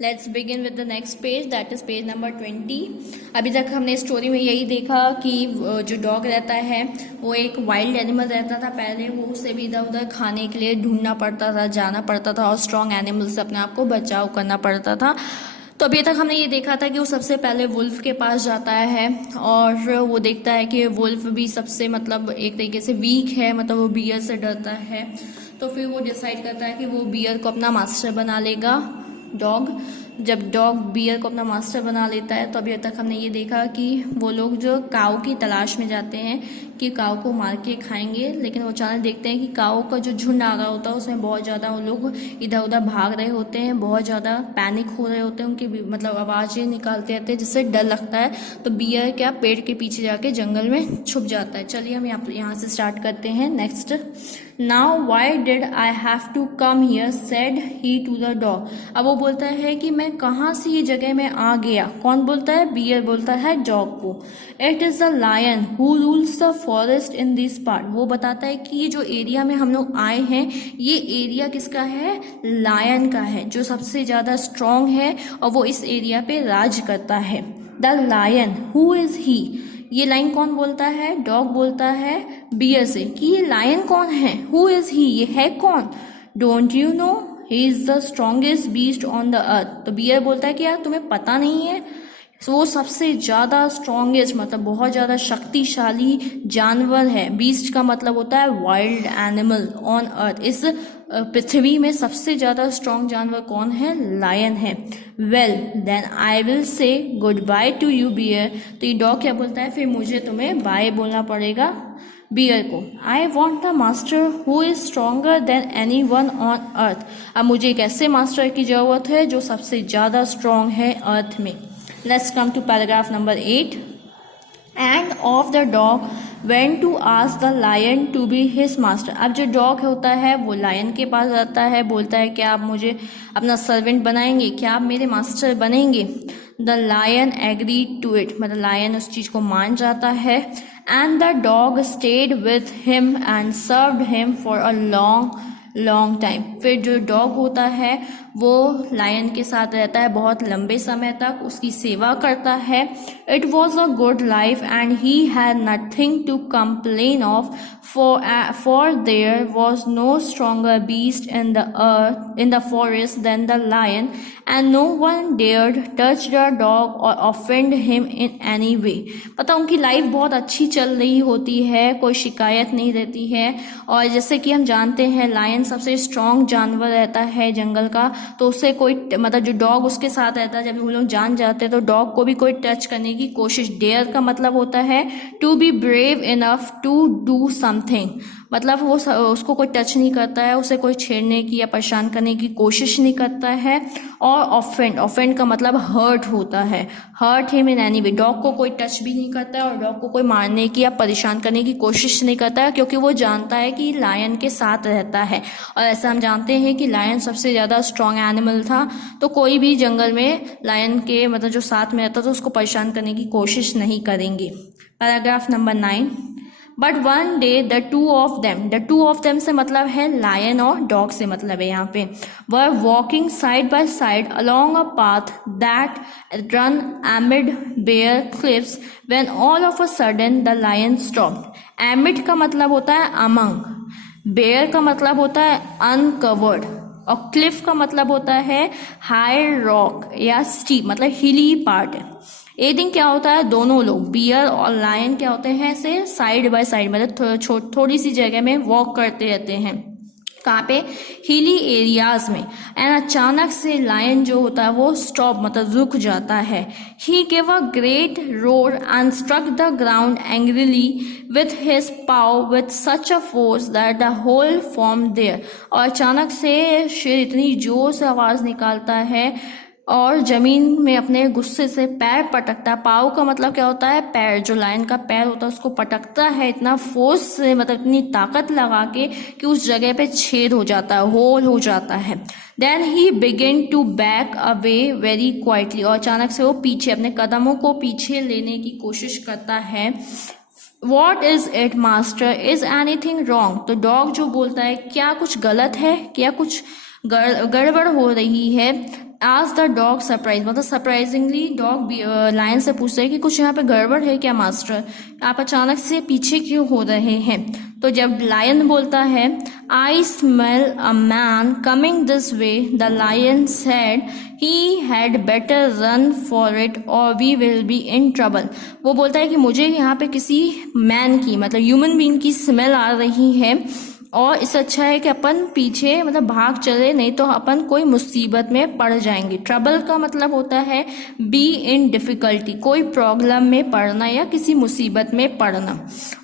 Let's begin with the next page, that is page number 20। अभी तक हमने story में यही देखा कि जो डॉग रहता है वो एक वाइल्ड एनिमल रहता था पहले, वो उसे भी इधर उधर खाने के लिए ढूंढना पड़ता था, जाना पड़ता था और स्ट्रॉन्ग एनिमल से अपने आप को बचाव करना पड़ता था। तो अभी तक हमने ये देखा था कि वो सबसे पहले वुल्फ के पास जाता है और वो देखता है कि वुल्फ भी सबसे मतलब एक तरीके से वीक है, मतलब वो बियर से डरता है। तो फिर वो डिसाइड करता है कि वो बियर को अपना मास्टर बना लेगा। डॉग जब डॉग बियर को अपना मास्टर बना लेता है तो अभी तक हमने ये देखा कि वो लोग जो काऊ की तलाश में जाते हैं कि काऊ को मार के खाएंगे, लेकिन वो अचानक देखते हैं कि काऊ का जो झुंड आ रहा होता है उसमें बहुत ज़्यादा वो लोग इधर उधर भाग रहे होते हैं, बहुत ज़्यादा पैनिक हो रहे होते हैं, उनकी मतलब आवाज़ें निकालते रहते हैं जिससे डर लगता है। तो बियर क्या पेड़ के पीछे जाके जंगल में छुप जाता है। चलिए हम यहाँ से स्टार्ट करते हैं। Next, now why did I have to come here said he to the dog. अब वो बोलता है कि मैं कहाँ से ये जगह में आ गया। कौन बोलता है? बियर बोलता है डॉग को। It is the lion who rules the forest in this part. वो बताता है कि ये जो एरिया में हम लोग आए हैं ये एरिया किसका है? लायन का है, जो सबसे ज्यादा स्ट्रांग है और वो इस एरिया पे राज करता है। The lion who is he. ये लाइन कौन बोलता है? डॉग बोलता है बियर से कि ये लायन कौन है? हु इज ही, ये है कौन? Don't you know he is the strongest beast on the earth. तो बियर बोलता है कि यार तुम्हें पता नहीं है, वो सबसे ज्यादा स्ट्रॉन्गेस्ट मतलब बहुत ज्यादा शक्तिशाली जानवर है। बीस्ट का मतलब होता है वाइल्ड एनिमल ऑन अर्थ। इस पृथ्वी में सबसे ज्यादा स्ट्रॉन्ग जानवर कौन है? लायन है। Well then I will say goodbye to you bear. तो ये डॉग क्या बोलता है? फिर मुझे तुम्हें बाय बोलना पड़ेगा बियर को। I want the master who is stronger than anyone on earth. अब मुझे एक ऐसे मास्टर की जरूरत है जो सबसे ज्यादा स्ट्रॉन्ग है अर्थ में। Let's come to paragraph number 8. And of the dog went to ask the lion to be his master. अब जो डॉग होता है वो लायन के पास जाता है, बोलता है क्या आप मुझे अपना सर्वेंट बनाएंगे, क्या आप मेरे मास्टर बनेंगे? The lion agreed to it, मतलब लायन उस चीज को मान जाता है। And the dog stayed with him and served him for a long time. फिर जो डॉग होता है वो लायन के साथ रहता है बहुत लंबे समय तक, उसकी सेवा करता है। It was a good life and he had nothing to complain of for there was no stronger beast in the forest than the lion and no one dared touch the dog or offend him in any way. पता उनकी life बहुत अच्छी चल रही होती है, कोई शिकायत नहीं रहती है। और जैसे कि हम जानते हैं लायन सबसे स्ट्रॉन्ग जानवर रहता है जंगल का, तो उससे कोई मतलब जो डॉग उसके साथ रहता है, जब वो लोग जान जाते हैं तो डॉग को भी कोई टच करने की कोशिश। डेयर का मतलब होता है to be brave enough to do something, मतलब वो उसको कोई टच नहीं करता है, उसे कोई छेड़ने की या परेशान करने की कोशिश नहीं करता है। और ऑफेंड का मतलब हर्ट होता है, hurt him in any way. Dog को कोई टच भी नहीं करता है और डॉग को कोई मारने की या परेशान करने की कोशिश नहीं करता है, क्योंकि वो जानता है कि लायन के साथ रहता है। और ऐसा हम जानते हैं कि लायन सबसे ज्यादा स्ट्रॉन्ग एनिमल था, तो कोई भी जंगल में लायन के मतलब जो साथ में रहता था उसको परेशान करने की कोशिश नहीं करेंगे। Paragraph number 9। But one day the two of them से मतलब है लायन और डॉग से मतलब है यहाँ पे, were walking side by side along a path that ran amid bare cliffs when all of a sudden the lion stopped. Amid का मतलब होता है अमंग, बेयर का मतलब होता है अनकवर्ड और क्लिफ का मतलब होता है हाई रॉक या स्टीप, मतलब हिली पार्ट है। एक दिन क्या होता है, दोनों लोग बियर और लायन क्या होते हैं ऐसे साइड बाय साइड मतलब थोड़ी सी जगह में वॉक करते रहते हैं। कहाँ पे? हिली एरियाज में। एंड अचानक से लायन जो होता है वो स्टॉप मतलब रुक जाता है। He give a great roar and struck the ground angrily with his paw with such a force that the whole form there. और अचानक से शेर इतनी जोर से आवाज निकालता है और जमीन में अपने गुस्से से पैर पटकता है। पाव का मतलब क्या होता है? पैर, जो लायन का पैर होता है उसको पटकता है इतना फोर्स से, मतलब इतनी ताकत लगा के कि उस जगह पे छेद हो जाता है, होल हो जाता है। Then he begin to back away very quietly, और अचानक से वो पीछे अपने कदमों को पीछे लेने की कोशिश करता है। What is it master, is anything wrong. तो डॉग जो बोलता है क्या कुछ गलत है, क्या कुछ गड़बड़ हो रही है। आज द डॉग सरप्राइज, मतलब सरप्राइजिंगली डॉग लायन से पूछता है कि कुछ यहाँ पे गड़बड़ है क्या मास्टर, आप अचानक से पीछे क्यों हो रहे हैं। तो जब लायन बोलता है I smell a man coming this way, the lion said he had better run for it or we will be in trouble. वो बोलता है कि मुझे यहाँ पे किसी मैन की, मतलब ह्यूमन बीइंग की स्मेल आ रही है और इससे अच्छा है कि अपन पीछे मतलब भाग चले, नहीं तो अपन कोई मुसीबत में पड़ जाएंगे। ट्रबल का मतलब होता है बी इन डिफिकल्टी, कोई प्रॉब्लम में पड़ना या किसी मुसीबत में पड़ना।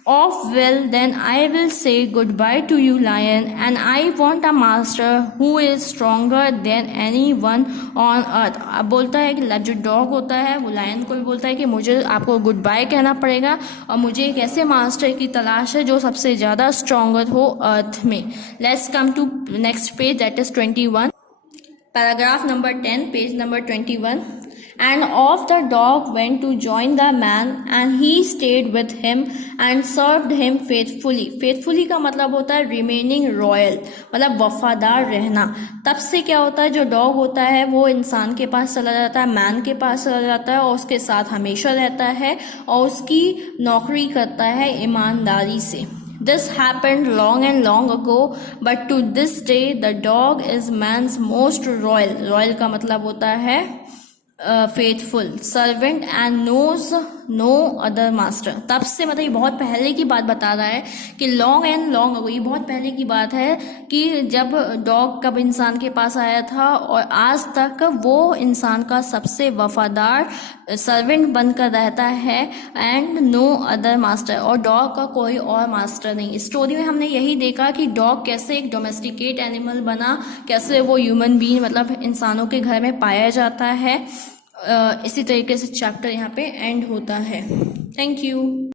Of well then I will say goodbye to you lion and I want a master who is stronger than anyone on earth. अब बोलता है कि जो डॉग होता है वो लायन को भी बोलता है कि मुझे आपको गुड बाय कहना पड़ेगा और मुझे एक ऐसे मास्टर की तलाश है जो सबसे ज़्यादा स्ट्रोंगर हो अर्थ में। Let's come to next page that is 21, paragraph number 10, page number 21। And off the dog went to join the man and he stayed with him and served him faithfully। faithfully का मतलब होता है remaining royal, मतलब वफादार रहना। तब से क्या होता है, जो डॉग होता है वो इंसान के पास चला जाता है, मैन के पास चला जाता है और उसके साथ हमेशा रहता है और उसकी नौकरी करता है ईमानदारी से। This happened long and long ago, but to this day the dog is man's most royal। royal का मतलब होता है faithful servant and knows no other master. तब से मतलब ये बहुत पहले की बात बता रहा है कि लॉन्ग एंड लॉन्ग, ये बहुत पहले की बात है कि जब डॉग कब इंसान के पास आया था और आज तक वो इंसान का सबसे वफादार सर्वेंट बनकर रहता है एंड नो अदर मास्टर, और डॉग का कोई और मास्टर नहीं। इस स्टोरी में हमने यही देखा कि डॉग कैसे एक डोमेस्टिकेट एनिमल बना, कैसे वो ह्यूमन बीइंग मतलब इंसानों के घर में पाया जाता है। इसी तरीके से चैप्टर यहाँ पे एंड होता है। Thank you.